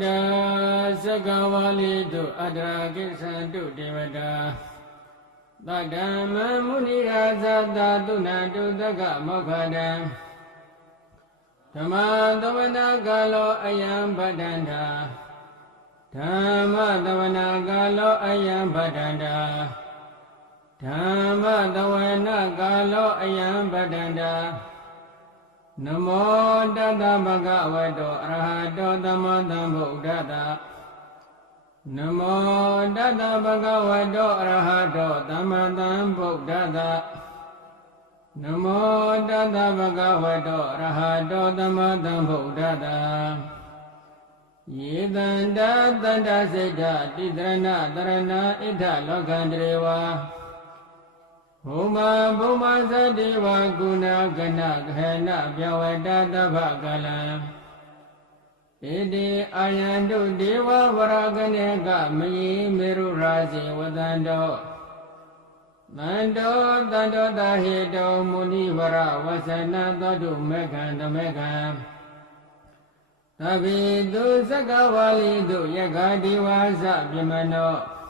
Buddha Sakawali tu Adra Kisantu Devata Tadama Muniraza Tatuna tu Daga Mokhada Dhamma Tavana Galo Ayam Badanda Dhamma Tavana Galo Ayam Badanda Dhamma Tavana Galo Ayam Badanda Namo Tata Bhagavato Arahato Dhamma Sambuddhassa Namo Tata Bhagavato Arahato Dhamma Sambuddhassa Namo Tata Bhagavato Arahato Dhamma Sambuddhassa Yedanda Tanda Siddha Tidrana Dharana Ita Lokandreva Huma Bhuma Sadeva Guna Gana Ghana Vyavada Dabhagala Ede Ayandu Deva Varaganeka Mayi Meru Razi Vadando Mando Dando Dahido Muni Vara Vasana Dadu Meghanda Megha Tabidu Sakawali Du Yagadi Vasa Bhimano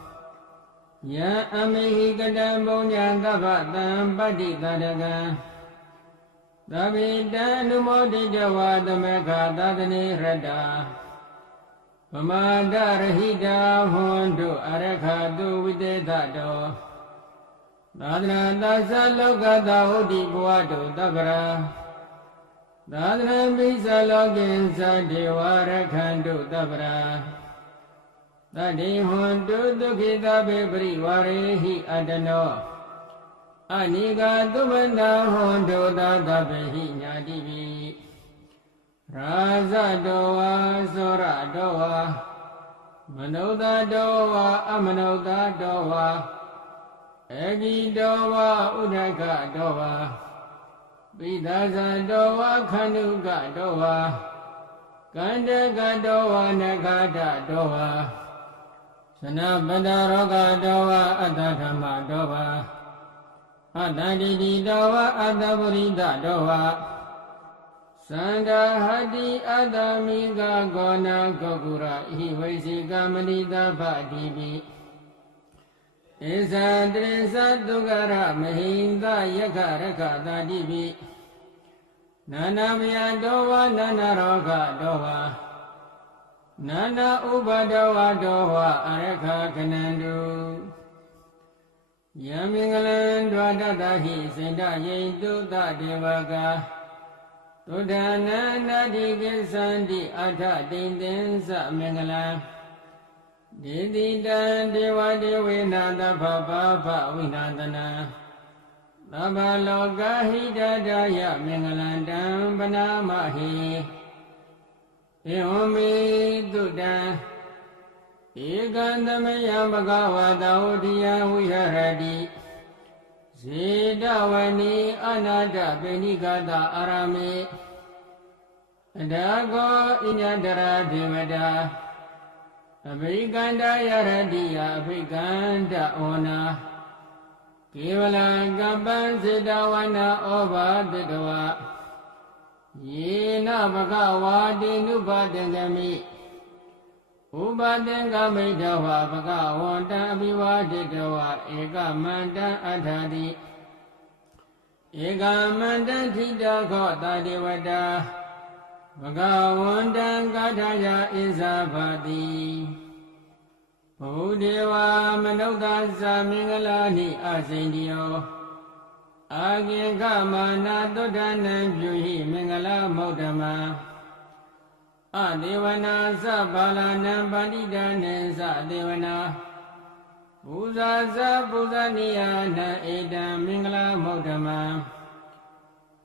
Ya amihi kadambunya tapatam pati tadaga Tabita numodi jawa dameka tadani rada Pamada rahida hondu arakadu videtado Tadana tasa lokata hudi buwadu tabra Tadana bisa lokinsa dewa rakhandu tabra Tadi hontu dukhita bebri warehi adano Anika tumanda hontu tatabehi nyadibi Rasa doa sora doa Manauta doa amanauta doa Egi doa udaka doa Bidasa doa khanuka doa Kandaka doa nakata doa Sanabada roga dawa adadama dawa Adadidi dawa adaburida dawa Sanda hadi adamiga gona gogura Hiwaisika manida badibi Isa dresa dugara mahinda yakaraka dadibi Nanamya dawa nana roga dawa Nana Ubadawa Doha Araka Kanandu Yamingalan Dwadadahi Senda Yendu Devaga Tudana Nadi Sandi Ata Dindensa Mingala Dididan Dewa Dewinanda Papa Winandana Labaloga Hidadaya Mingalandam Banamahi Ehomi Duda Egandamaya Bhagavata Udiya Viharadi Siddhavani Anada Benigata Arame Adago Inyadara Devada Abhiganda Yaradiya Abhiganda Ona Kevala Gabban Siddhavana Oba Dedawa Yena Bhagavadi Nubadengami Ubadengami Dawa Bhagavanta Abhivadidawa Eka Manda Adhadi Eka Manda Thita Kota Devada Bhagavanta Gathaya Isabhati Bhudeva Manodasa Mingalani Asindiyo Agika Mana Dodana Juhi Mingala Modama Adevana Sabalana Bandidana Sadevana Buza Zabuzaniana Eda Mingala Modama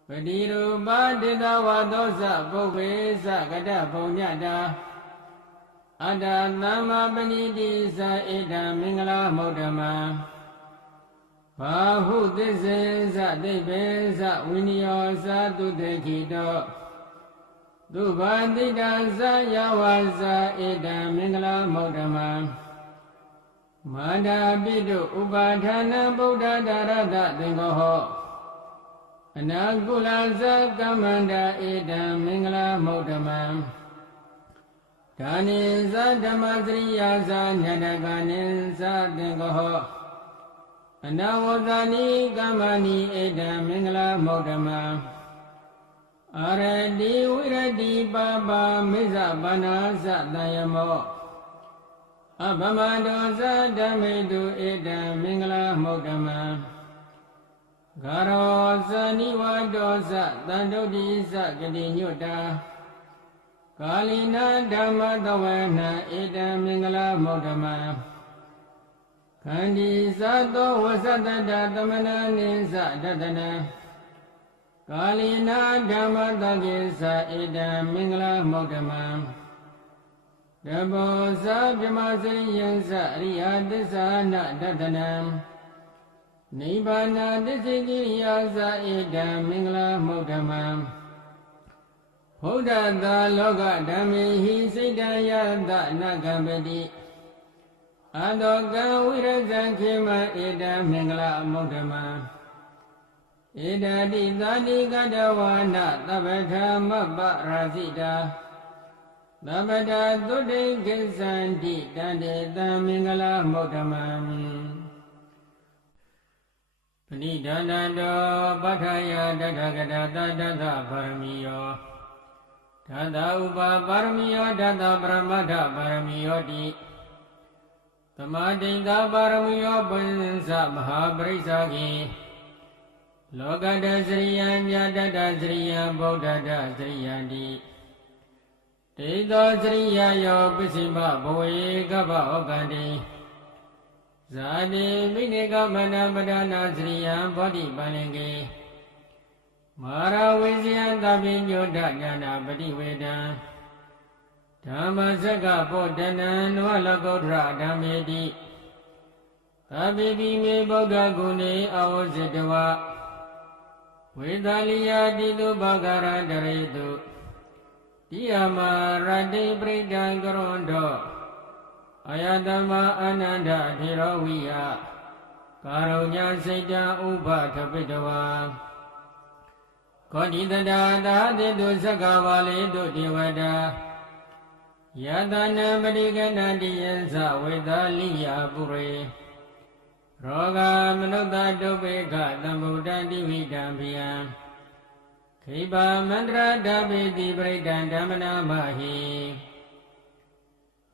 Padiru Badida Wadosa Bogesa Gada Bonyada Ada Nama Bandidisa Eda Mingala Modama Bahu Dizza Devesa Vinyosa Dudekito Dubandida Yawaza Eda Mingala Modama Mada Bidu Ubadhana Buddha Darada Dengoho Anagula Zakamanda Eda Mingala Modama ဓာနိသဓမ္မစရိယာသညတကနိသသင်္ကောအနဝဇာနိကမ္မနိဧတံမင်္ဂလာမௌဓမံအာရတိဝိရတိပါပါမိစ္ဆဘာနာသတယမောအဘမတောသဓမ္မေတုဧတံမင်္ဂလာမௌဓမံဂရောဇနိဝတောသတန္တုတိသဂတိညုတ္တာကာလိနာဓမ္မတဝေနဧတံမင်္ဂလာမௌဓမံခန္ဒီသသောဝသတ္တသမနာနိသဒတနံကာလိနာဓမ္မတကိသဧတံမင်္ဂလာမௌဓမံတဘောဇဗြမစရိယံသအရိယသစ္စာနဒတနံနိဗ္ဗာနတစ္ဆေကိရိယာသဧတံမင်္ဂလာမௌဓမံဘုဒ္ဓသာလောကဓမ္မေဟိစိတ္တယသနကံပတိအတောကံဝိရဇံခေမဧတံမင်္ဂလာမௌဓမံဧတတိသာတိကတဝါနသဗ္ဗထာမပ္ပရာဇိတာသဗ္ဗတာသုတိကိသန္တိတန္တေတံမင်္ဂလာမௌဓမံပဏိဒန္တတောပဋ္ဌာယတထဂတသတ္တသဗာရမီယောဓာတဥပပါရမီယောဓာတပရမတ္ထပါရမီယောတိသမာဓိတပါရမီယောပုဉ္စမဟာပရိစ္ဆာကိလောကတစရိယံမြတ်တတစရိယံဗုဒ္ဓတစရိယံတိတေသောစရိယယောပစ္စည်းမဘဝေကပ္ပဩကံတိဇာတိမိနေကမဏပဒနာစရိယံဘောဓိပန္လင်ကေမာရဝိဇယံသဗ္ဗညုဒညာနာပတိဝေဒံဓမ္မစက္ကပောတနံနဝလကုဋ္ဌရဓမ္မေတိသဗ္ဗေတိမေဗုဒ္ဓဂုဏေအဝဇ္ဇတဝဝေသလိယတိတုဘဂရတရေတုတိယမရတိပရိဒံကရွန်တောအယတမအနန္ဒထေရဝိယကာရုညစိတ်တံဥပထပိတဝါကောတိတတာသာတေတုသက္ကဝါလေတုဒေဝတာယတနာပရိကဏတိယသဝေသလိယပုရေရောဂမနုဿတုပေကသံဗုဒ္ဓတိဝိတံဖိယံခိဗာမန္တရဓပိတိပရိဒံဓမ္မနာမဟိ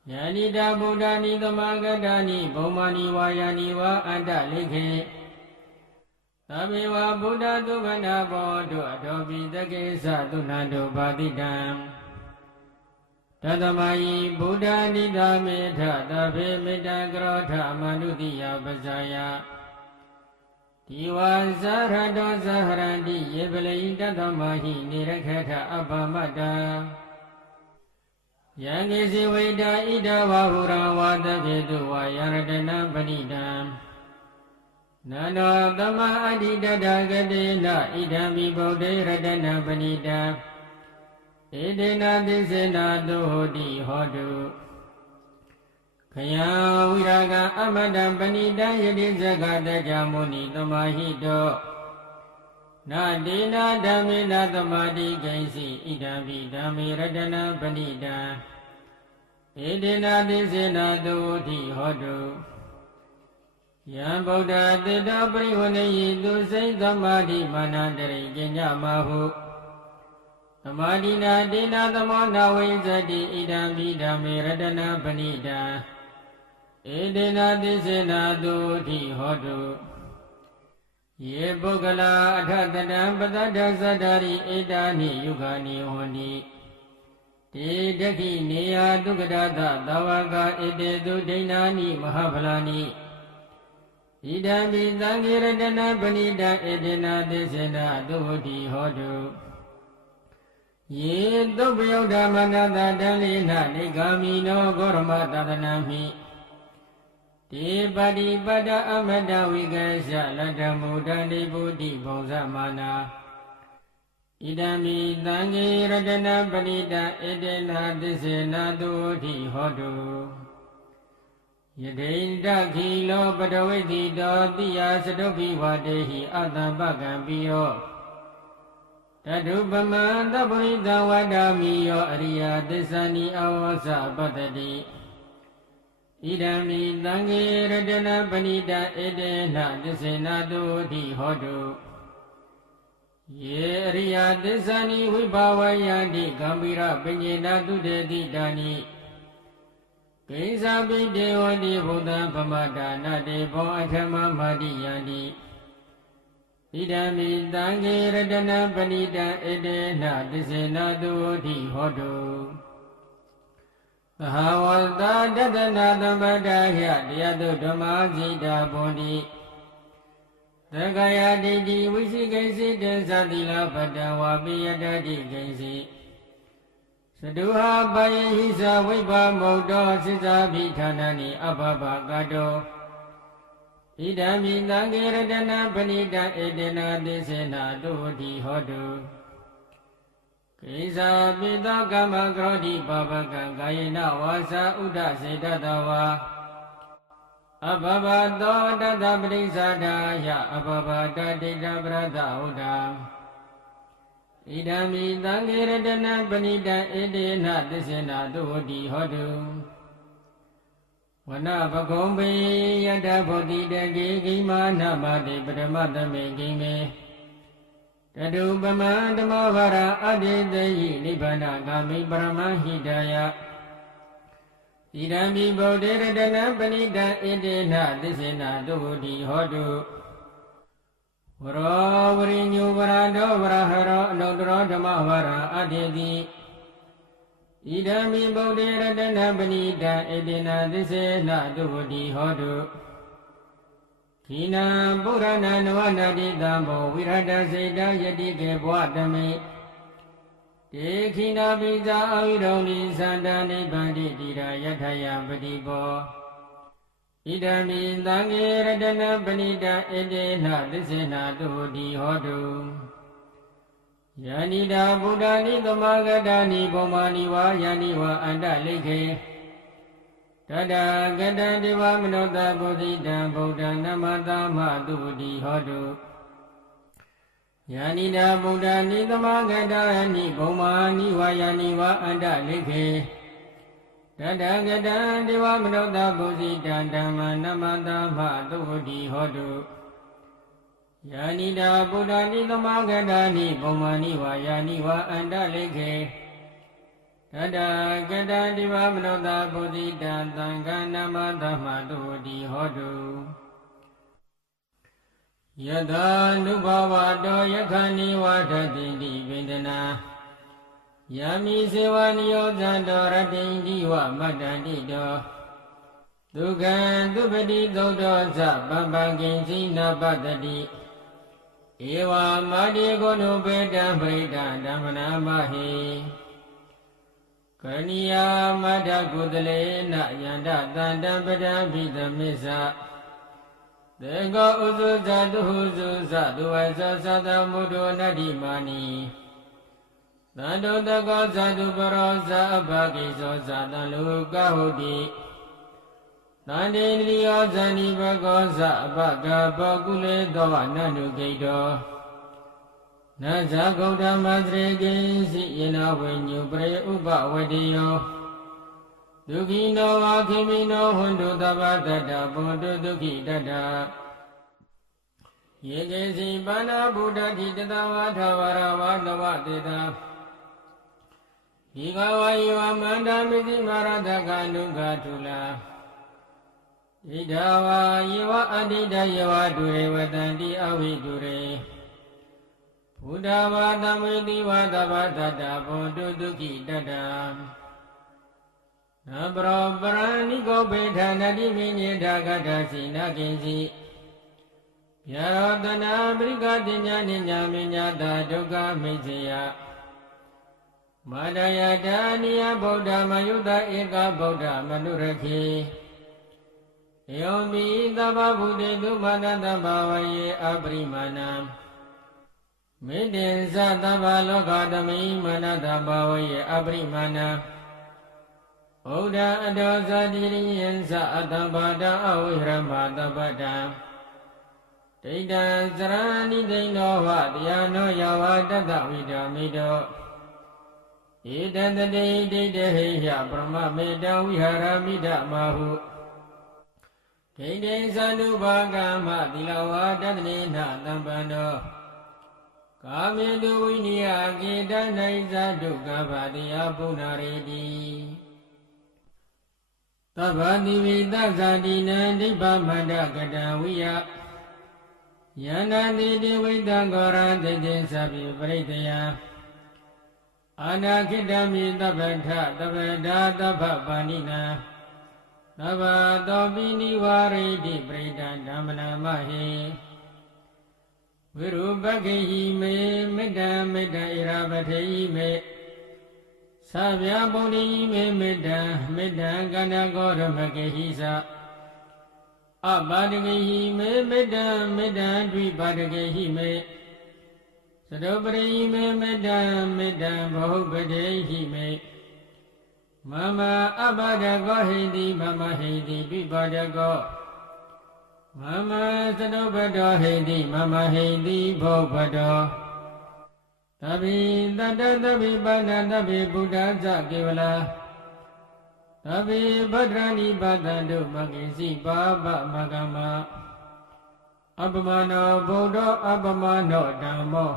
ယန္တိတာဗုဒ္ဓနိသမဂတ္တာနိဘုံမာနိဝါယာနိဝါအန္တလိခေသဗ္ဗေဝဗုဒ္ဓသုခဏဘောတုအထောပိတကေသသုဏ္ဏတုပါတိတံတသမယိဗုဒ္ဓနိသမေထသဗ္ဗေမေတ္တကရောထမနုတိယပဇာယဒီဝါဇာရတောဇာဟရန္တိယေပလိတသမဟိနေရခေထအပမတ္တယံကိစီဝိတာဣဒဝဟုရဝါတပြေတုဝါယရတနပဏိတံနန္တောသမအဋ္ဌိတတဂတေနဣဒံမိဗုဒ္ဓေရတနပဏိတံဧတေနသိစေနာတုဟောတိဟောတုခယံဝိရာဂံအမတံပဏိတံယတိဇဂတကြမုနိသမာဟိတောနာဒေနာဓမ္မေနသမာတိကိဉ္စီဣဒံပိဓမ္မေရတနပဏိတံဧတေနသိစေနာတုတိဟောတုယံဗုဒ္ဓတေတောပရိဝဏယိသူစိတ်သမာဓိမာနတရိကျညမဟုသမာဓိနာဒေနာသမောနာဝိဇ္ဇတိဣဒံပိဓမ္မေရတနပဏိတံဧတေနသိစေနာတုတိဟောတုယေပုဂ္ဂလာအထတတံပတ္တသတ္တာရိဧတာနိယုဂာနိဟောတိတေဒခိနေယဒုက္ခဒသသဝကဧတေတုဒိဏာနိမဟာဖလာနိဣဒံပိသံဃေရတနပဏိတံဧတေနသိစေနာတုတိဟောတုယေသုပယုဒ္ဓမနတတံလိနနိဂာမိနောဂောရမတတနံမိတေပတိပတ္တအမတဝိကေရှလတ္တမုဒ္ဒန္တိဗုဒ္ဓိဘုံဇမာနာဣဒံမိသံဃေရတနပဏိတံဧတေနသစ္စေနာတုတိဟောတုယဒိန္တခိလောပတဝိတိတောတိယသတုပိဝတေဟိအတ္တပကံပိယော Tadu pamanta purita wadamiyo ariya tisani awasa patati Idami tangi radana panita edena tisena tuti hodu Ye ariya tisani vibhavayadi gambira pinyena tudeti dani Kaisapi devadi buddha pamadana devo athama madiyadi Idami tangi radana panita edena tisena tuti hodu Sahawalta dadana dhammadaya dhyadu dhammajita bondi Dagaya didi visikaisi desatila padawa piyadadi kaisi Saduha baya hisa vibha maudo sisa bhitanani abhava gado Idami tangi radana panita edena tisena tuti hodu Kisa pita kama krodi babaka kayena wasa uda sedatawa Abhava to data parisadaya abhava tatita prata uda Idami tangi radana panita edena tisena tuti hodu Wana bhakumbi yada bodhi dagi gima namade padamatame gime Tadu pama dhammavara aditayi nibbana kami paramahidaya Idami bodhi radana panita edena tisena tuti hodu Varo varinyu varado varaharo anodro dhammavara aditi Idami bodhi radana panita edena tisena tuti hodu Kina purana navanadi dhammo virada seda yadike bwadame Te kina pisa avironi sandani banditira yathaya patipo Idami tangi radana panita edena tisena tuti hodu Yanida buddhani tamagadani pomani wa yani wa anda likhe Tada gada deva manota bodhita buddha namata matuti hodu Yanida buddhani tamagadani pomani wa yani wa anda likhe Tada gada deva manota bodhita dhamma namata matuti hodu Yanida buddhani tamagadani pomani wa yani wa anda likhe Tada gada deva manota bodhita tanga namata matuti hodu Yada nubhavato yakhani vadati di vedana Yami sevaniyo zanto ratindi wa madati do Dukhan dupati dodho sa pampakinsi napatati Ewa madi kono peta prita dhammana mahi Kaniya madha kudale na yanda tanda pada pita misa Dega uzu zadu huzu zadu wasa sada mudu nadimani Tando daga zadu parosa abhagiso sada luka hudi Tande niyo zani bagosa abhaga bagule doa nanu gaido Naja gauda madre gensi yena wenyu pre upa wadiyo Dukino akimino hundu tabatata bundu duki dada Yegesi bana buddha ditata vatavara vatava teta Hikawaiwa manda misi marata kanduka tula Idawa yiwa adida yiwa dure watanti awi dure Buddha vatamiti vatavata bundu duki dada Nabro parani kopeta nadi minyeta katasi nakinsi Yarotana brigati nyani nyaminyata duka misya Madaya daniya Buddha mayuta eka Buddha manurakhi Yomi tapa buddhe dumanata bhavaye aprimana Midinsa tapa lokatami manata bhavaye aprimana Buddha adosa diriyensa atambada avihrama tapata ဒိဋ္ဌံစရဏိဒိဋ္ဌောဝတရားနောယဝတတ္တဝိဒာမိတောဧတံတတိဒိဋ္ဌဟိယပရမမေတံဝိဟာရမိဒမဟုဒိဋ္ဌိသန္တုဘာကမသီလဝါတတနေနသံပန္နောကာမေတုဝိနိယကေတနိစ္စဒုက္ခဘာတရားပုဏ္ဏရေတိသဗ္ဗတိဝိသဇာတိနံဒိဗ္ဗမန္တကတံဝိယယန္တတိတိဝိတံကောရံဒိဋ္ဌိသဗ္ဗေပရိတယအာနာခိတမိသဗ္ဗထသဗ္ဗဒါသဗ္ဗပါဏိနံသဗ္ဗတောပိနိဝရိတိပရိဒံဓမ္မနာမဟိဝိရုပခေဟိမေမေတ္တံမေတ္တံဣရာပထေဟိမေသဗ္ဗယပုဏ္ဏိမေမေတ္တံမေတ္တံကန္နကောရမကေဟိသအပါဒကေဟိမေမေတ္တံမေတ္တံဒွိပါဒကေဟိမေသရုပရိမေမေတ္တံမေတ္တံဘဟုပတေဟိမေမမအပါဒကောဟိတိမမဟိတိဒွိပါဒကောမမသရုပတောဟိတိမမဟိတိဘောပတောသဗ္ဗိတတ္တသဗ္ဗိပါဏသဗ္ဗိဗုဒ္ဓဇကေဝလာသဗ္ဗိဗဒ္ဒရာနိပါတံတုမဂ္ဂိစီပါပမဂ္ဂမအပမနောဗုဒ္ဓအပမနောဓမ္မော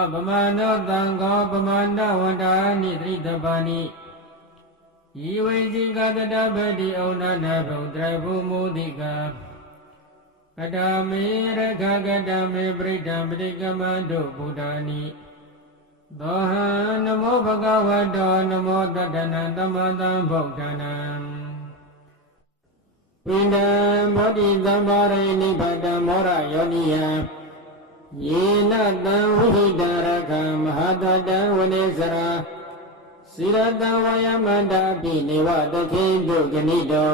အပမနောသံဃောပမနဝန္တာနိသရိတပါဏိဤဝိဇိကတတပတိဩနနာဗုဒ္ဓဘုမုဒိကကတမေရခကတမေပရိဒံပတိကမန္တုဗုဒ္ဓာနိသောဟံနမောဘဂဝတောနမောတတ္တနံသမ္တံဗုဒ္ဓနာပိန္ဒံဘောဓိသမ္ပါရိနိဗ္ဗတံမောရယောနိယယေနတံဝိဟိတရကံမဟာတတံဝနေစရာစိရတံဝယမန္တာပိနေဝတခေတုဂဏိတော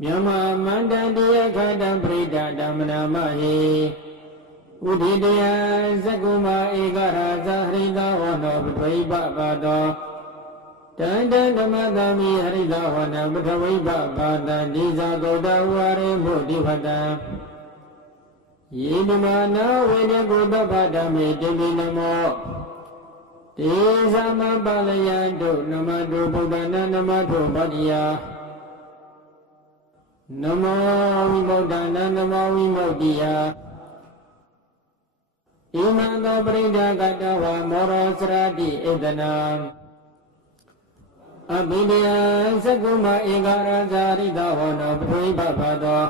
မြမမန္တတိယခတံပရိဒဓမ္မနာမဟိဥဒိတယသကုမဧကရာဇဟရိတဝနောပထဝိပပါတောတန္တဓမ္မသမိဟရိတဝနပထဝိပပါတံဒီဇာဂௌတဝရေမုတိဖတံယေနမနာဝေနကုတ္တပဓမ္မေတိမိနမောတေသမပါလယံတုနမတုဗုဒ္ဓနာနမတုဗတ္တိယနမောဝိမု ဒ္ဒနာနမောဝိမု ဒိယဣမံသောပရိဒကတဝါမောရောစရတိဧတနာအဘိဓိယသကုမဧကရာဇာရိတဝနောပထဝိပပါတော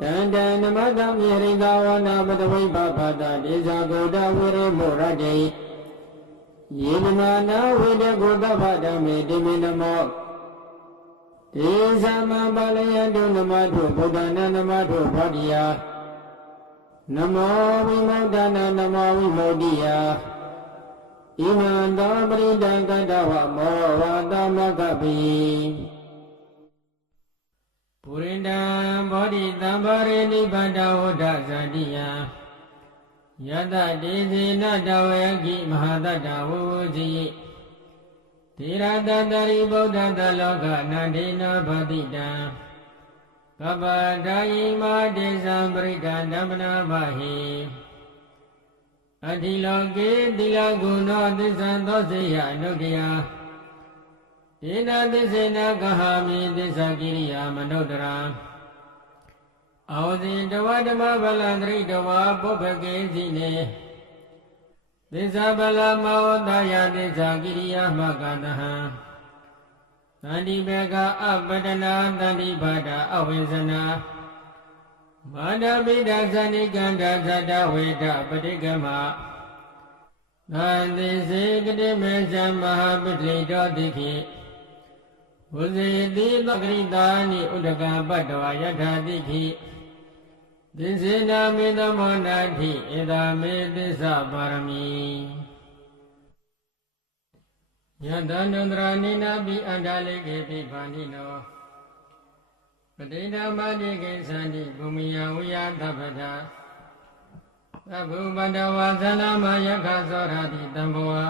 တန္တနမတမိဟရိတဝနောပထဝိပပါတဒေဇာဂௌတဝရေမောရတေယေနမနာဝေဒကုတ္တပဓမ္မေတိမိနမောဒေသမပါလယတုနမတုဗုဒ္ဓနာနမတုဗတ္တိယနမောဝိမု ဒ္ဒနာနမောဝိမု ဒိယဣမံသောပရိဒံကတဝမောဝါသမကပိပုရိန္ဒံဘောဓိတံပါရိနိဗ္ဗာန်ဝဋ္ဌဇာတိယယတတေသေနတဝေကိမဟာတတဝုဇိသေရတတရိဗုဒ္ဓတလောကနန္ဒေနဗတိတံကပ္ပဒါယိမာဒေသံပရိဒံဓမ္မနာမဟိအတိလောကေတိလဂုဏောသစ္ဆံသောစေယအနုတ္တယဒေနသစ္စေနကဟာမိသစ္စာကိရိယာမနုတ္တရာအာဝဇိတဝဓမ္မဗလံတရိတဝါပုပ္ပကေစီနေသစ္စာဗလမောတယသစ္စာကိရိယာမကတဟံသန္တိဘေကအပတနာသန္တိဘာဒအဝိဇနာမာဒပိဒသန္တိကန္ဓသတ္တဝေဒပတိကမသန္တိစေကတိမေဇံမဟာပတိတောတိခိဝဇေတိသကရိတာနိဥဒကပတ္တဝယထာတိခိသစ္စေနာမေသမောနာတိဧတာမေသစ္စာပါရမီယတန္တန္တရာနိနာပိအန္တလေကေပိဗန္တိနောပတိဓမ္မတိကေသန္တိဘူမိယဝိယသဗ္ဗတာသဗ္ဗုပတ္တဝါသလမယခသောရတိတံဘော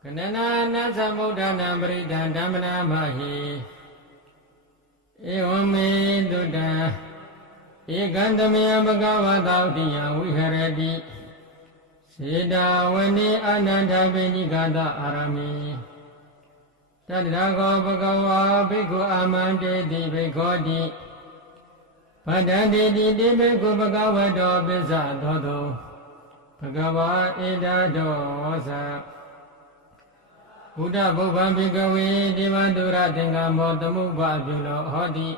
ကနနာနသမုဒ္ဒနာပရိဒံဓမ္မနာမဟိဧဝံမေတုတံ Ekandamaya Bhagavata Uddiya Viharati Siddhavani Ananda Benikata Arami Tadrago Bhagava Bhikkhu Amanteti Bhikkhoti Padanteti Bhikkhu Bhagavato Pissa Dhoto Bhagava Eda Dosa Buddha Bhuva Bhikkhave Devadura Tengamo Tamubha Bhulo Hoti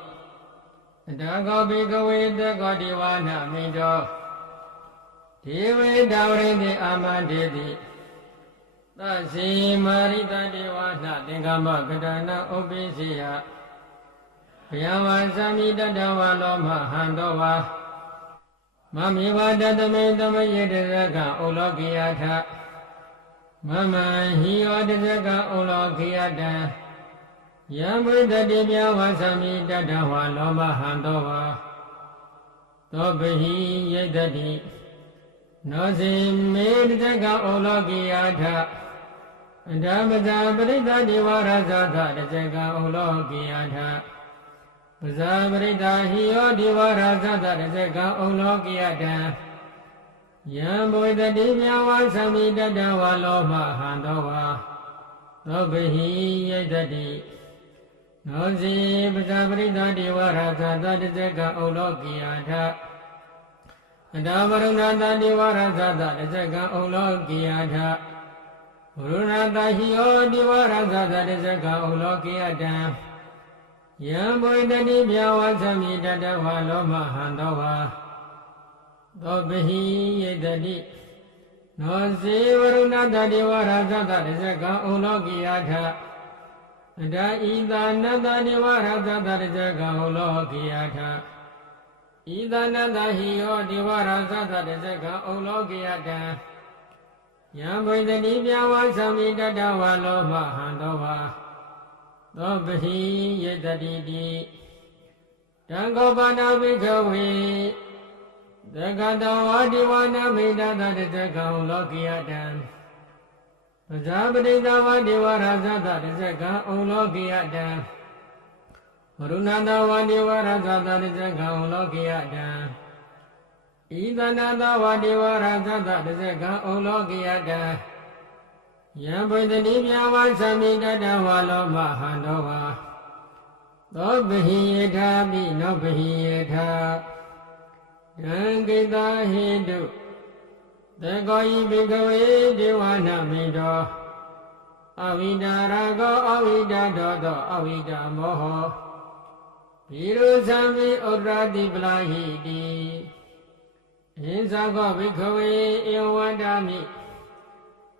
Dago Bhikkhave Dago Devana Mido Deve Davrindi Amanteti Tasi Marita Devana Tengama Kadana Obisiya Vyava Samita Dava Loma Handova Mamiva Dadame Damayedaka Ulokiyata Mama Hiyo Dazaka Ulokiyata Yamrita Divya Vasami Dadawa Loma Handova Tobihi Yedadi Nosim Mirdaka Ulokiyata Dhammaja Parita Divarazata Dazaka Ulokiyata Pazabrita Hiyo Divarazata Dazaka Ulokiyata Yamrita Divya Vasami Dadawa Loma Handova Tobihi Yedadi Nosi Pazabrita Divarazata Dazaka Ulokiyata Davarunata Divarazata Dazaka Ulokiyata Urunata Hiyo Divarazata Dazaka Ulokiyata Yamboida Divya Vasami Dadawa Loma Handova Tobihi Yedadi Nosi Varunata Divarazata Dazaka Ulokiyata Da Ida Nada Divarazata Dazaka Ulokiyata Ida Nada Hiyo Divarazata Dazaka Ulokiyata Yamboida Divya Vasami Dadawa Loma Handova Tobihi Yedadi Dangopana Bhikkhave Dagadawa Divana Medata Dazaka Ulokiyata Pazabrita Divarazata Dazaka Ulokiyata Varunata Divarazata Dazaka Ulokiyata Idanata Divarazata Dazaka Ulokiyata Yamboida Divya Vasami Dadawa Loma Handova Tobihi Yedhapi Nobihi Yedha Yankita Hindu Dagoyi Bhikkhave Devana Mido Avida Rago Avida Dodo Avida Moho Virusami Udrati Blahidi Insago Bhikkhave Yavadami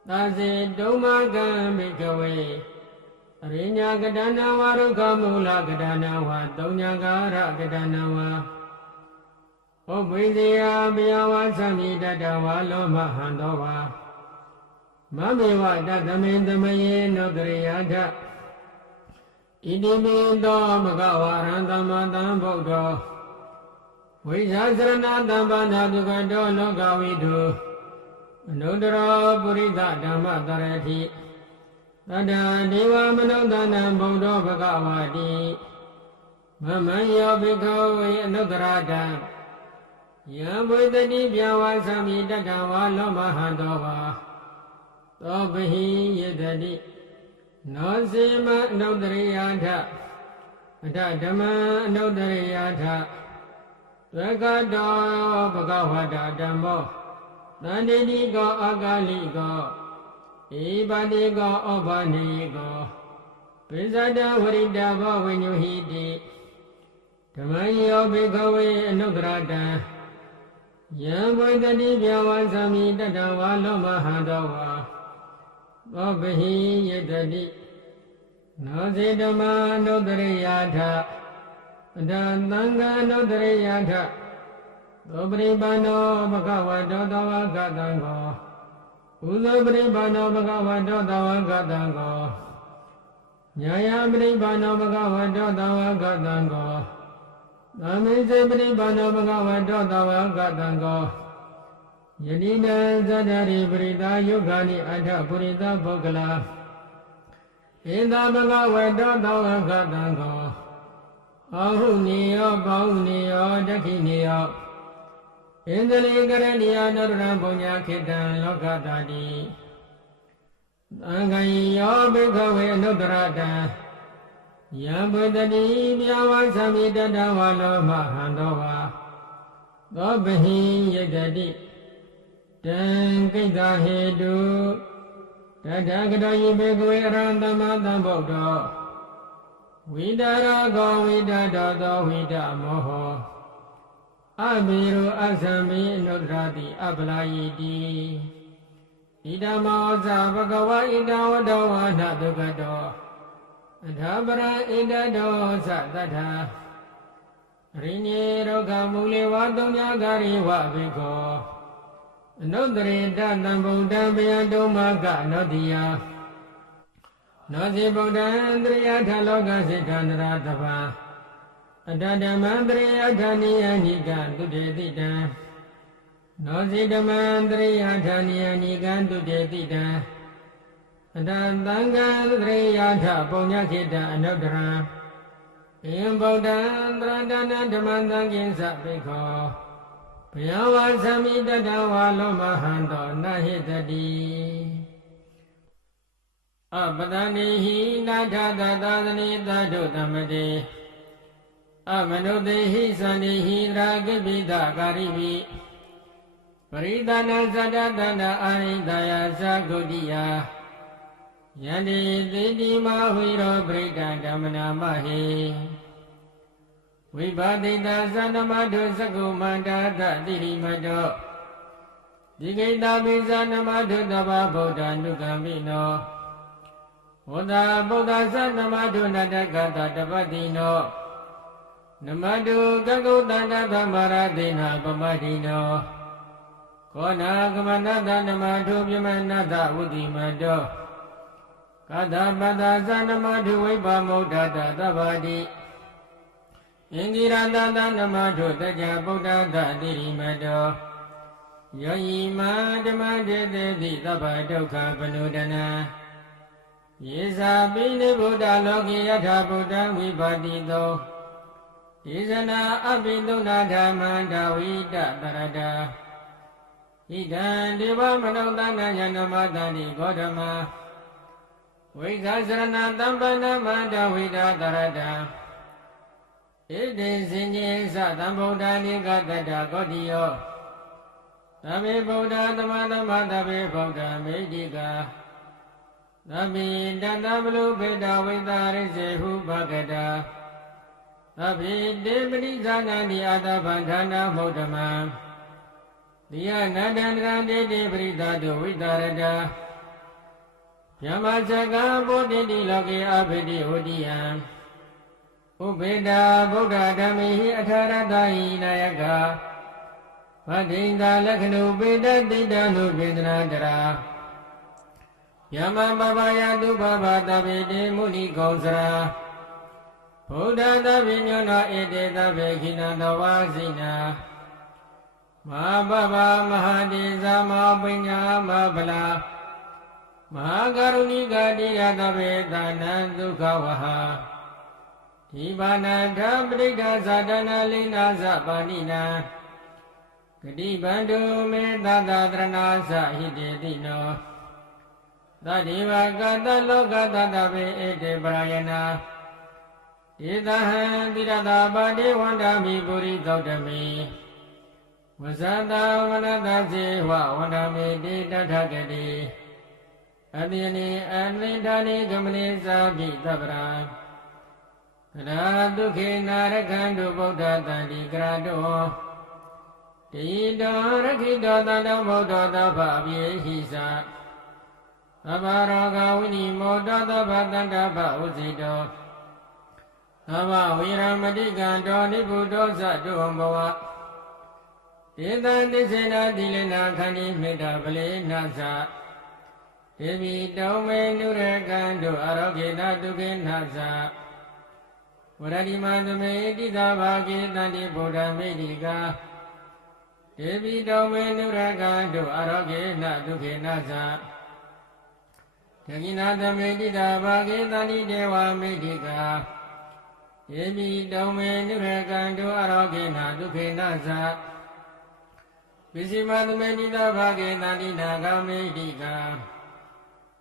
Tase Domagam Bhikkhave Arinya Gadana Varukamula Gadana Va Donyagara Gadana Va Obidya Vyava Sami Dadawa Loma Handova Mamiva Dadamindamaye Nogriyata Idimindo Magavarandamatam Bodho Vijasrana Dambana Dugado Logavidu Nudra Purita Dhamma Tarati Tada Deva Manodana Bodho Bhagavati Mamaya Bhikkhave Nudrata Yamboida Divya Vasami Dadawa Loma Handova Tobihi Yedadi Nosima Nodriyata Dhamma Nodriyata Tvagado Bhagavata Dhammo Nandini Go Agali Go Ibadi Go Obani Go Pisada Varida Bhavinyuhiti Dhamayo Bhikkhave Nugrata Yamboida Divya Vasami Dadawa Loma Handova Tobihi Yedadi Nosi Dhamma Nodriyata Dantanga Nodriyata Dobribano Bhagavato Davagattango Uzabribano Bhagavato Davagattango Nyaya Bribano Bhagavato Davagattango Namize Bribano Bhagavato Davagattango Yadina Zadari Brita Yugani Adha Purita Bhogala Inda Bhagavato Davagattango အာဟုနေယောဘောင်းနေယောဒက္ခိနေယောဣန္ဒလိကရဏီယနရဏပုညခေတံလောကတာတိသံဃာယောဘိက္ခဝေအနုတ္တရတံယံဘုဒ္ဓတိမြာဝါသမိတတဝါလောမဟံသောဝါသောဘဟိယတတိတံကိတ္တဟေတုတထဂတောယိဘေကဝေအရဟံသမ္မာသမ္ဗုဒ္ဓောဝိတရာကောဝိတတောသောဝိတမောဟောအဘိရုအသံမိအနုတ္တရတိအပလာယိတိဣဒမောဇာဘဂဝါဣဒဝတ္တဝါနဒုက္ခတောအထာပရဣဒတောသတ္ထာရိညေရောဂမူလေဝတုံညာဂရိဝဘေခောအနုတ္တရေတသံဗုဒ္ဓံဘယတုမကနောတိယနောစီဗုဒ္ဓံတရိယထလောကစိတ္တန္တရာတပံအတ္တဓမ္မံတရိယဌာနိယနိကံတုတေတိတံနောစီဓမ္မံတရိယဌာနိယနိကံတုတေတိတံအတ္တသံဃံတရိယထပုညခေတံအနုတ္တရံအယံဗုဒ္ဓံတရတနဓမ္မံသံဃိသဗိခောဘယဝါသမိတတဝါလောမဟံတောနဟိတတိအပတန္တိဟိနာထသသာသနိသတ္တုသမတေအမနုတေဟိသန္တိဟိရာဂိပိသကာရိပိပရိသနာသတ္တတန္တအာရိတယသဂုတိယယန္တိသေတိမဝိရောပရိဒံဓမ္မနာမဟိဝိပါတိတသန္တမတုသကုမန္တာသတိရိမတောဒီကိတပိသန္တမတုတဗ္ဗဗုဒ္ဓ ानु ကံမိနောဝတ္တဗုဒ္ဓသန္တမတုနတကတတပတိနောနမတုကကုတ္တန္တသမ္မာရတိနာပမတိနောခောနာကမနတနမတုပြမနတဝုတိမတောကတပတ္တသန္တမတုဝိပမုဒ္ဒတသဗ္ဗတိဣန္ဒိရတသန္တမတုတကြဗုဒ္ဓတတိရိမတောယောယိမဓမ္မတေတေတိသဗ္ဗဒုက္ခပနုဒနာယေဇာပိနိဗုဒ္ဓလောကိယထာဗုဒ္ဓံဝိပါတိသောဒေဇနာအပိသုနာဓမ္မံဒါဝိတတရတဣဒံဒေဝမနုဿာနယနမတန္တိဂေါတမဝိဇာစရဏသမ္ပန္နမန္တဝိဒတရတဣတိစင်ညေသသံဗုဒ္ဓနိကတတဂေါတိယောသဗ္ဗေဗုဒ္ဓသမသမသဗ္ဗေဗုဒ္ဓမေတိကာသဗ္ဗေတတဗလုဘေတဝိတာရိစေဟုဘဂတာသဗ္ဗေတေပရိသနာတိအတဗန္ဌာနာမုဒ္ဓမံတိယနန္တန္တရတေတိပရိသတုဝိတာရတာဗျမဇဂံဗုဒ္ဓတိလောကေအဘိတိဝတိယံဥပေတာဗုဒ္ဓဓမ္မေဟိအထာရတဟိနာယကဗဒိန္ဒလက္ခဏုပေတတိတံနုပေဒနာတရာယမဘဘယတုဘဘတဗေတေမုနိကောစရာဗုဒ္ဓသဗ္ဗညောနာဧတေသဗ္ဗေခိနတဝါစိနာမဟာဘဘမဟာတေဇာမဟာပညာမဟာဗလာမဟာကရုဏိကတိယသဗ္ဗေသာနံဒုက္ခဝဟဒီဘာနန္ထပရိဒသဒနာလိနာသပါဏိနာဂတိဗန္တုမေသတ္တတရဏာသဟိတေတိနောသတ္တိဝကတလောကတတဗေဧတေပရယနာဧတဟံတိရတာပါတိဝန္ဒာမိပုရိသောတမေဝဇန္တဝနတဇေဝဝန္ဒမေတိတထဂတိအတိယနိအနိဌာနိဂမနိသာပိသဗ္ဗရာရာဒုခေနာရခန္တုဗုဒ္ဓတန္တိကရတောတိတောရခိတောတန္တဗုဒ္ဓသဗ္ဗအပိဟိသသဗ္ဗရောဂဝိနိမောတောသဗ္ဗတန္တဗဥစိတောသဗ္ဗဝိရမတိကံတောနိဗ္ဗုတောသတုံဘဝဧတံတိစေနာတိလေနာခန္တိမေတ္တာပလေနာသဒေဝီတောမေနုရကံတုအရောဂေနဒုက္ခေနာသဝရတိမသမေတိသာဘာကေတန္တိဗုဒ္ဓမေတိကာဒေဝီတောမေနုရကံတုအရောဂေနဒုက္ခေနာသဒဂိနာသမေတိသာဘာကေတန္တိဒေဝမေတိကာ ယေမိတောင်းမေနုရကံတို့အရောကေနာဒုခေနသပစ္စည်းမသမေနိတဘာကေတတိနာဂမေတိက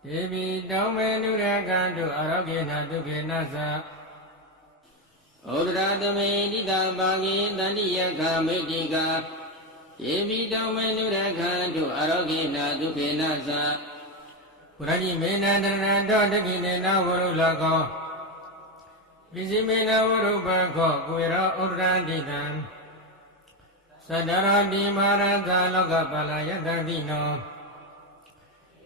ယေမိတောင်းမေနုရကံတို့အရောကေနာဒုခေနသဩဒရာသမေတိတဘာကေတတိယဂမေတိကယေမိတောင်းမေနုရကံတို့အရောကေနာဒုခေနသပုရတိမေနန္တရဏတောတကိနေနဝရုလကောပိစိမေနဝရုပခောကွေရောဥဒ္ဒရတိတံသတ္တရောတိမာရသလောကပလယတတိနော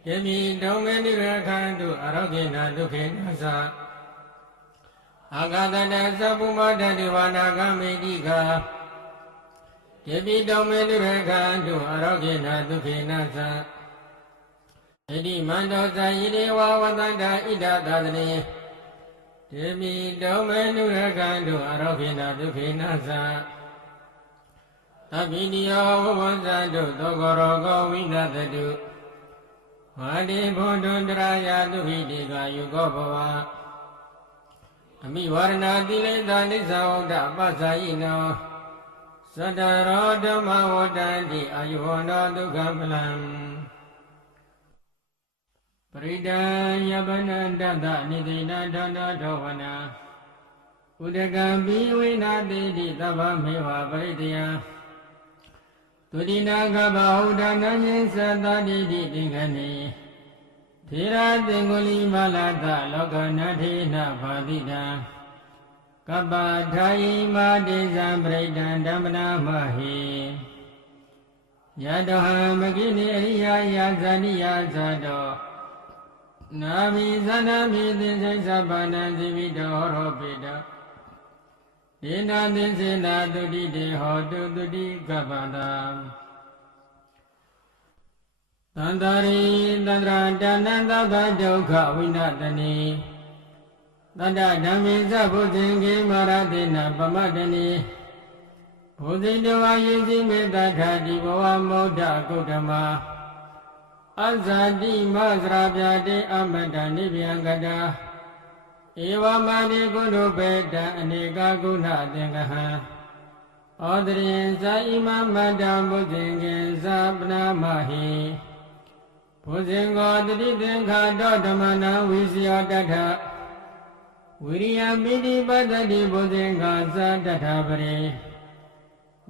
ယေမိတောင်းမေနုရကံတို့အရောကေနာဒုခေနသအာဂတတသဗ္ဗမတ္တတိဝါနာဂမေတိကယေမိတောင်းမေနုရကံတို့အရောကေနာဒုခေနသဣတိမန္တောဇာယိဒေဝဝတ္တဣဒသာသနေဒေမိတောင်းမေနုရကံတို့အရောခေနာဒုခေနသသဗ္ဗိတိယောဝဇ္ဇတို့သောကရောကောဝိနတတုဝါတိဘုဒ္ဓံတရာယတုဟိတိကယုကောဘဝအမိဝရဏတိလိသနိစ္စဝဒ္ဒပသယိနောသတ္တရောဓမ္မဝတ္တန္တိအာယုဝနောဒုက္ခပလံပရိဒံယပနန္တတနိတိနဒန္တဒောဝနာဥဒကံပိဝိနာတိတိသဗ္ဗမေဝပရိတယံသုတိနာကဗဟုဒနဉ္စသတိတိသင်္ခဏေထေရသင်္ကုလိမလတလောကနာထေနဘာတိတံကပ္ပထာယိမာတိဇံပရိဒံဓမ္မနာမဟိယတောဟံမကိနိအရိယယာဇာတိယဇာတောနာမိသနာမိသင်္စိသဗ္ဗနံဇိဝိတောရောပိတောဒေနာသင်္စေနာတုတိတေဟောတုတုတိကပ္ပန္တာသန္တာရိသန္တရာတဏ္ဍသဗ္ဗဒုက္ခဝိနတနိသတ္တဓမ္မေသဘုဇင်ခေမာရတေနပမတနိဘုဇိတောအယိစီမေတ္ထာတိဘဝမௌဒ္ဒကုတ္တမအဇာတိမသရာပြတေအမတ္တနိဗ္ဗယံကတာဧဝမဏိကုဏုပေတံအနေကကုဏသင်္ကဟံဩတရိဇာဣမမတ္တဘုဇင်ကေသပနာမဟိဘုဇင်ကောတတိသင်္ခါတောဓမ္မနာဝိစယောတထဝိရိယပိတိပတ္တိဘုဇင်္ဂာသတထပရိ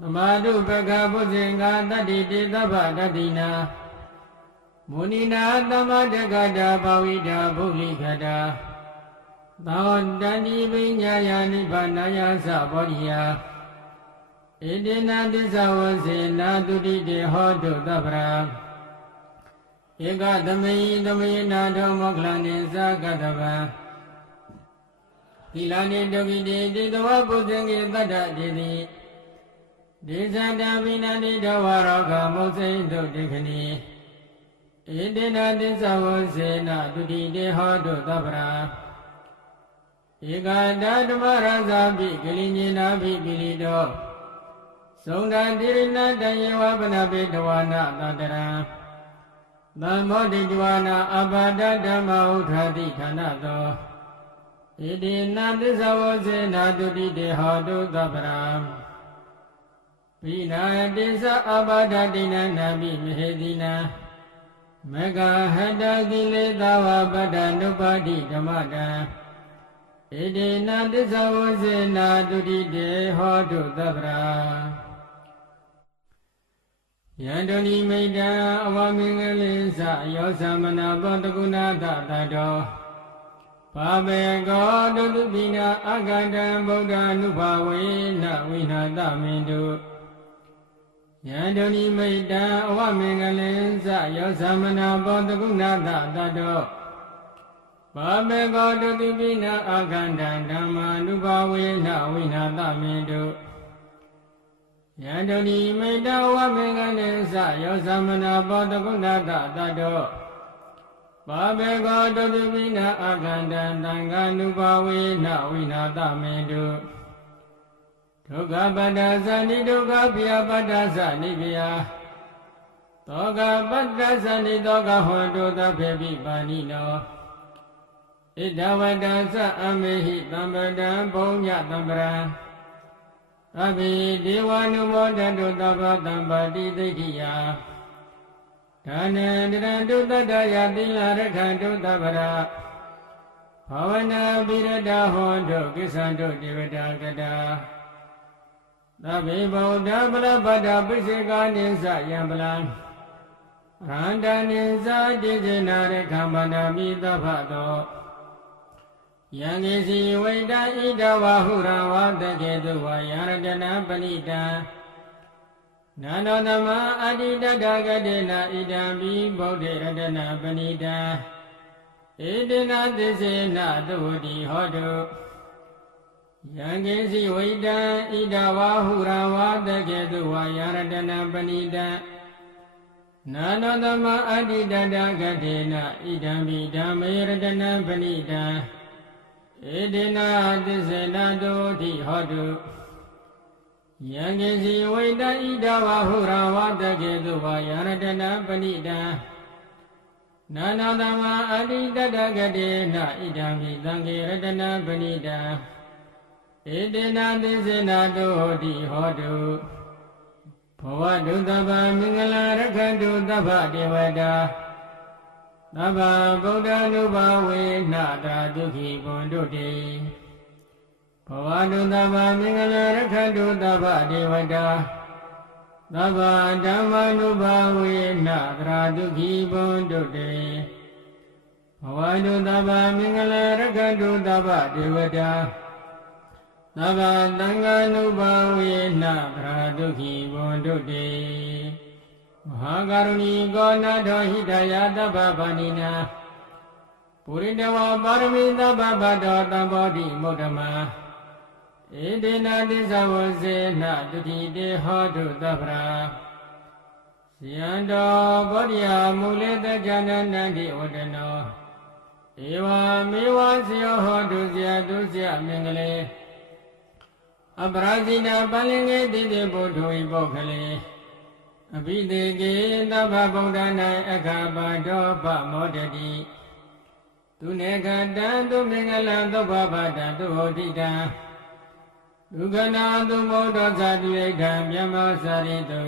သမာဓုပကဘုဇင်္ဂာတတိတေသဗ္ဗတတိနာမုနိနာသမတကတာဘဝိတာဘုလိခတာသောတန္တိပိညာယနိဗ္ဗာနယသဘောဓိယဣတိနာသစ္စာဝစေနာတုတိတေဟောတုသဗ္ဗရာဧကသမေသမေနာထောမောက္ခလနိသကတဗံသီလနိဒုက္ခိတေတိတဝပုဇ္ဇင်္ကေတတ္တတေတိဒေသတံပိနာနိတဝရောဂမုတ်စိန်တုတေခဏိဣတိနာသစ္စာဝစေနာတုတိတေဟောတုသဗ္ဗရာဧကတဓမ္မရဇာပိကိလိညေနာပိပိလိတောသုံဒတိရဏတယေဝပနပေတဝနာသတ္တရံသမ္မောတိတဝနာအဘာဒဓမ္မဥထာတိဌာနသောဣတိနာသစ္စာဝစေနာတုတိတေဟောတုသဗ္ဗရာပိနာတိသအဘာဒတိနနာပိမဟေတိနာမေဃဟတကိလေသာဝပတ္တနုပါတိဓမ္မတံဣတိနာသစ္စာဝစေနာတုတိတေဟောတုသဗ္ဗရာယန္တုနိမိတံအဝမင်္ဂလိသယောသမနာဘောတကုဏသတတောဘာဘေကောတုတုပိနာအဂန္တံဗုဒ္ဓ ानु ဘာဝေနဝိနာတမင်တုယန္တုနိမိတံအဝမင်္ဂလိသယောသမနာဘောတကုဏသတတောဘာဘေကောတုတုပိနာအဂန္တံဓမ္မာနုဘာဝေနဝိနာတမင်တုယန္တုနိမိတဝမင်္ဂလေသယောသမနာဘောတကုဏတတတောဘာဘေကောတုတုပိနာအာကန္တံသံဃာနုဘာဝေနဝိနာတမေတုဒုက္ခပတ္တသနိဒုက္ခပိယပတ္တသနိပိယသောကပတ္တသနိသောကဟောတုသဗ္ဗေပိပါဏိနောဧ ဒဝတံသအမေဟိတံပဒံဘုံညတံပရံသဗ္ဗေဒေဝ ानु မောဒတုသဗ္ဗတံပါတိဒိဋ္ဌိယဒါနံတရံတုတတ္တယသီလရခန္တုသဗ္ဗရာဘာဝနာပိရတဟောတုကိစ္ဆန္တုဒေဝတာကတာသဗ္ဗေဗုဒ္ဓပလပတ္တပိစေကာနိသယံပလံရန္တနိသတိစေနာရခံမနာမိသဗ္ဗသောယံကိစီဝိတံဣဒဝဟုရဝတကေတုဝယရတနာပဏိတံနာနောသမအတ္တိတတဂတေနဣဒံပိဗုဒ္ဓေရတနာပဏိတံဣတိနာသစ္စေနသုဝတိဟောတုယံကိစီဝိတံဣဒဝဟုရဝတကေတုဝယရတနာပဏိတံနာနောသမအတ္တိတတဂတေနဣဒံပိဓမ္မေရတနာပဏိတံဣတိနာသစ္စေနသုဝတိဟောတုယံကိစီဝိတံဣဒဝဟုရဝတကေတုဝယရတနာပဏိတံနာနောသမအတ္တိတတဂတေနဣဒံပိသံဃေရတနာပဏိတံဣတိနာသစ္စေနသုဝတိဟောတုဘဝတုသဗ္ဗမင်္ဂလာရခန္တုသဗ္ဗဒေဝတာသဗ္ဗဗုဒ္ဓ ानु ဘာဝေနတာဒုက္ခိဘွန်တုတေဘဝတုသဗ္ဗမင်္ဂလာရခန္တုသဗ္ဗဒေဝတာသဗ္ဗဓမ္မာနုဘာဝေနတရာဒုက္ခိဘွန်တုတေဘဝတုသဗ္ဗမင်္ဂလာရခန္တုသဗ္ဗဒေဝတာသဗ္ဗသံဃာနုဘာဝေနတရာဒုက္ခိဘွန်တုတေမဟာကရုဏီကောနာထောဟိတယသဗ္ဗဗန္နိနာပုရိတဝပါရမိသဗ္ဗဗတ္တောတံဘောဓိမုဒ္ဓမာဣတိနာသစ္စာဝစေနတုတိတေဟောတုသဗ္ဗရာဇယံတောဘောဓိယမူလေတကြနန္တိဝတ္တနောဧဝမေဝဇယောဟောတုဇယတုဇယမင်္ဂလေအပရာဇိနာပလင်္ကေတိတေဘုဒ္ဓဝိပုခလေအဘိသေကေသဗ္ဗဗုဒ္ဓနာအခါပါတောပမောတတိသူနေကတံသူမင်္ဂလံသုဘဗတံသူဟောတိတံဒုက္ခနာသူမောဒောဇာတိယိထံမြမစာရိတု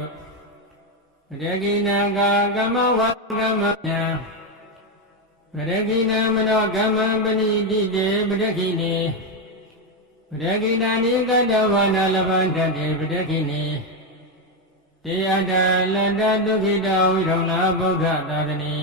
ပရကိနာကာကမဝကမယံပရကိနာမနောကမ္မပဏိတိတေပရကိနေပရကိနာနိကတဝနာလဗန္တတေပရကိနေတေယတလတ္တဒုက္ခိတဝိရုံလာဗုဒ္ဓသာသနေ